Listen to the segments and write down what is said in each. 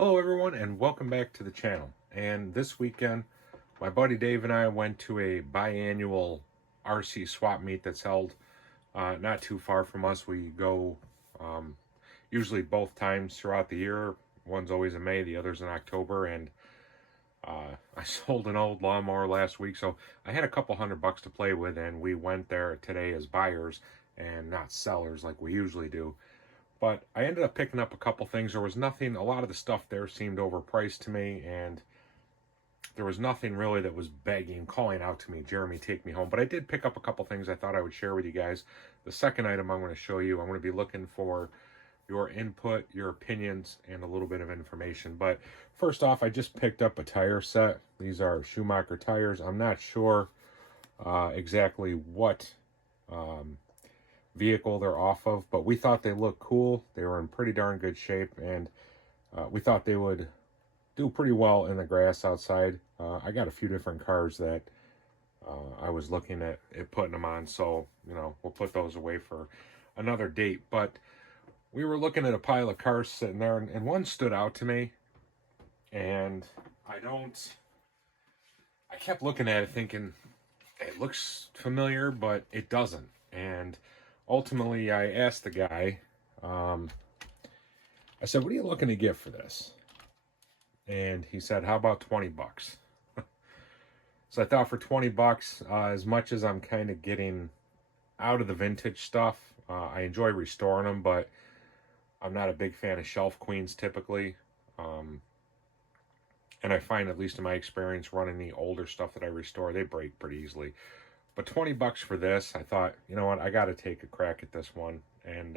Hello everyone and welcome back to the channel. And this weekend my buddy Dave and I went to a biannual RC swap meet that's held not too far from us. We go usually both times throughout the year. One's always in May, the other's in October. And I sold an old lawnmower last week, so I had a couple $100 to play with, and we went there today as buyers and not sellers like we usually do. But I ended up picking up a couple things. There was nothing, a lot of the stuff there seemed overpriced to me, and there was nothing really that was begging, calling out to me, Jeremy, take me home. But I did pick up a couple things I thought I would share with you guys. The second item I'm going to show you, I'm going to be looking for your input, your opinions, and a little bit of information. But first off, I just picked up a tire set. These are Schumacher tires. I'm not sure exactly what vehicle they're off of, but we thought they looked cool. They were in pretty darn good shape, and we thought they would do pretty well in the grass outside. I got a few different cars that I was looking at putting them on, so we'll put those away for another date. But we were looking at a pile of cars sitting there, and one stood out to me, and I kept looking at it thinking it looks familiar, but it doesn't. And ultimately, I asked the guy, I said, what are you looking to get for this? And he said, how about 20 bucks? So I thought for 20 bucks, as much as I'm kind of getting out of the vintage stuff, I enjoy restoring them, but I'm not a big fan of shelf queens typically. And I find, at least in my experience, running the older stuff that I restore, they break pretty easily. But 20 bucks for this, I thought, you know what, I got to take a crack at this one. And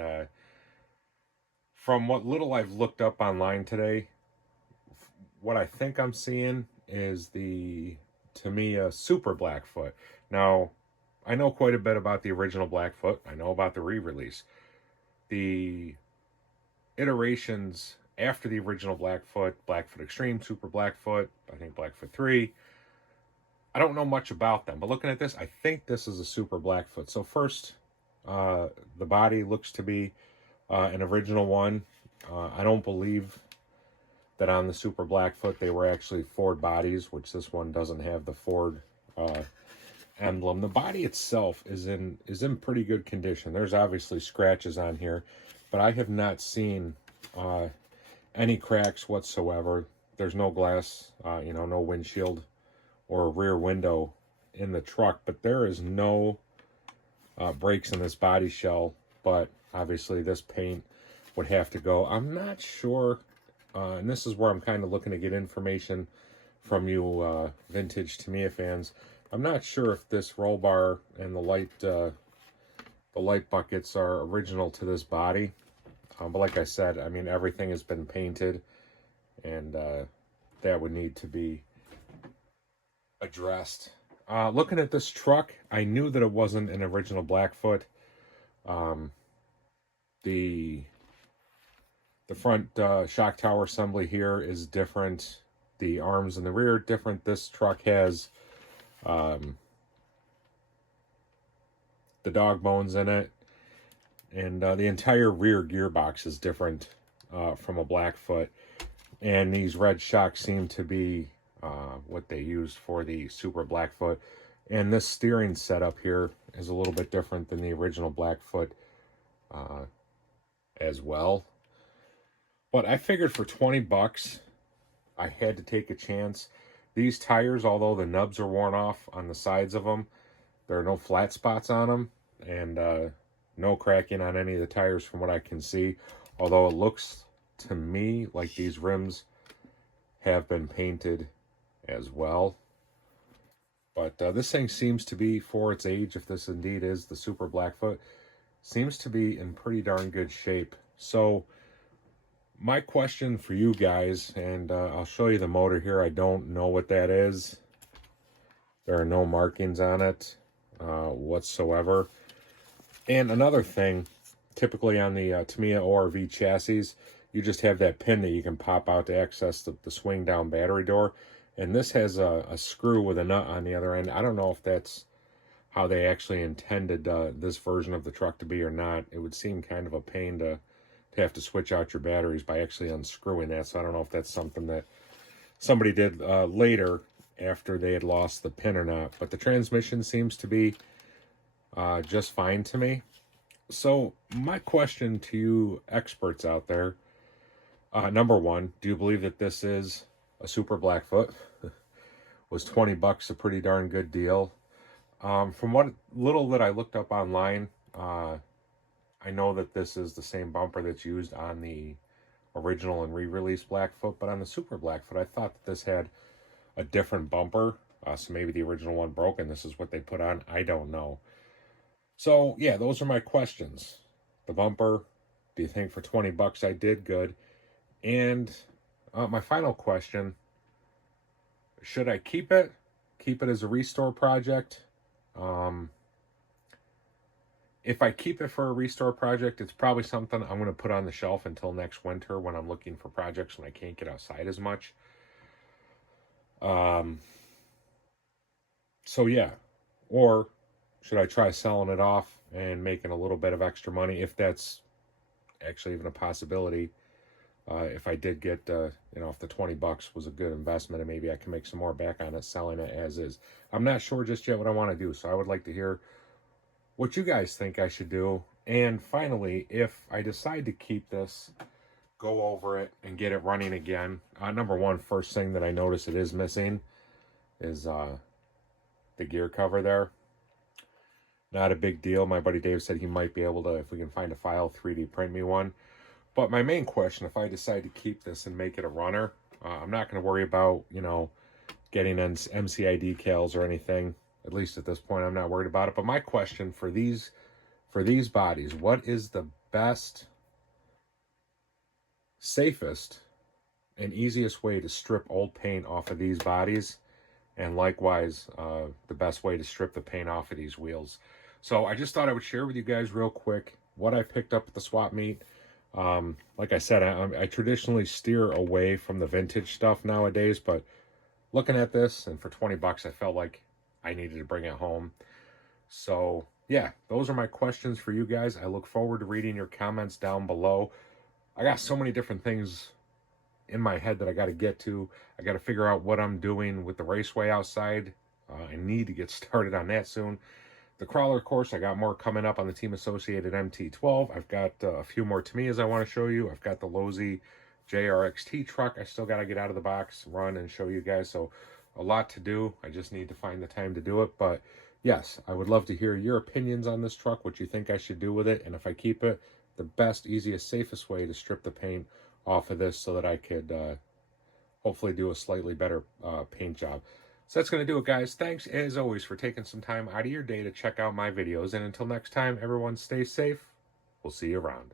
from what little I've looked up online today, what I think I'm seeing is the Tamiya Super Blackfoot. Now, I know quite a bit about the original Blackfoot. I know about the re-release. The iterations after the original Blackfoot, Blackfoot Extreme, Super Blackfoot, I think Blackfoot 3, I don't know much about them, but looking at this, I think this is a Super Blackfoot. So first, the body looks to be an original one. I don't believe that on the Super Blackfoot they were actually Ford bodies, which this one doesn't have the Ford emblem. The body itself is in pretty good condition. There's obviously scratches on here, but I have not seen any cracks whatsoever. There's no glass, no windshield or a rear window in the truck, but there is no breaks in this body shell. But obviously this paint would have to go. I'm not sure, and this is where I'm kind of looking to get information from you vintage Tamiya fans. I'm not sure if this roll bar and the light buckets are original to this body, but like I said, I mean, everything has been painted, and that would need to be addressed. Looking at this truck, I knew that it wasn't an original Blackfoot. The front shock tower assembly here is different. The arms in the rear different. This truck has the dog bones in it, and the entire rear gearbox is different from a Blackfoot. And these red shocks seem to be what they used for the Super Blackfoot. And this steering setup here is a little bit different than the original Blackfoot as well. But I figured for 20 bucks, I had to take a chance. These tires, although the nubs are worn off on the sides of them, there are no flat spots on them, and no cracking on any of the tires from what I can see. Although it looks to me like these rims have been painted as well. But this thing seems to be, for its age, if this indeed is the Super Blackfoot, seems to be in pretty darn good shape. So my question for you guys, and I'll show you the motor here. I don't know what that is. There are no markings on it whatsoever. And another thing, typically on the Tamiya ORV chassis, you just have that pin that you can pop out to access the swing down battery door. And this has a screw with a nut on the other end. I don't know if that's how they actually intended this version of the truck to be or not. It would seem kind of a pain to to have to switch out your batteries by actually unscrewing that. So I don't know if that's something that somebody did later after they had lost the pin or not. But the transmission seems to be just fine to me. So my question to you experts out there, number one, do you believe that this is a Super Blackfoot? Was 20 bucks a pretty darn good deal? From what little that I looked up online, I know that this is the same bumper that's used on the original and re-released Blackfoot, but on the Super Blackfoot, I thought that this had a different bumper. So maybe the original one broke and this is what they put on. I don't know. So yeah, those are my questions. The bumper, do you think for 20 bucks I did good? And my final question, should I keep it? Keep it as a restore project? If I keep it for a restore project, it's probably something I'm going to put on the shelf until next winter when I'm looking for projects when I can't get outside as much. So yeah, or should I try selling it off and making a little bit of extra money, if that's actually even a possibility? If I did get, if the 20 bucks was a good investment and maybe I can make some more back on it selling it as is. I'm not sure just yet what I want to do, so I would like to hear what you guys think I should do. And finally, if I decide to keep this, go over it and get it running again, number one, first thing that I notice it is missing is the gear cover there. Not a big deal. My buddy Dave said he might be able to, if we can find a file, 3D print me one. But my main question, if I decide to keep this and make it a runner, I'm not going to worry about, getting MCI decals or anything. At least at this point, I'm not worried about it. But my question for these bodies, what is the best, safest, and easiest way to strip old paint off of these bodies? And likewise, the best way to strip the paint off of these wheels. So I just thought I would share with you guys real quick what I picked up at the swap meet. Like I said, I traditionally steer away from the vintage stuff nowadays, but looking at this, and for 20 bucks, I felt like I needed to bring it home. So yeah, those are my questions for you guys. I look forward to reading your comments down below. I got so many different things in my head that I got to get to. I got to figure out what I'm doing with the raceway outside. I need to get started on that soon. The crawler course, I got more coming up on the Team Associated MT12. I've got a few more Tamiyas I want to show you. I've got the Losi JRXT truck I still got to get out of the box, run, and show you guys. So a lot to do. I just need to find the time to do it. But yes, I would love to hear your opinions on this truck, what you think I should do with it, and if I keep it, the best, easiest, safest way to strip the paint off of this so that I could hopefully do a slightly better paint job. So that's going to do it, guys. Thanks, as always, for taking some time out of your day to check out my videos. And until next time, everyone stay safe. We'll see you around.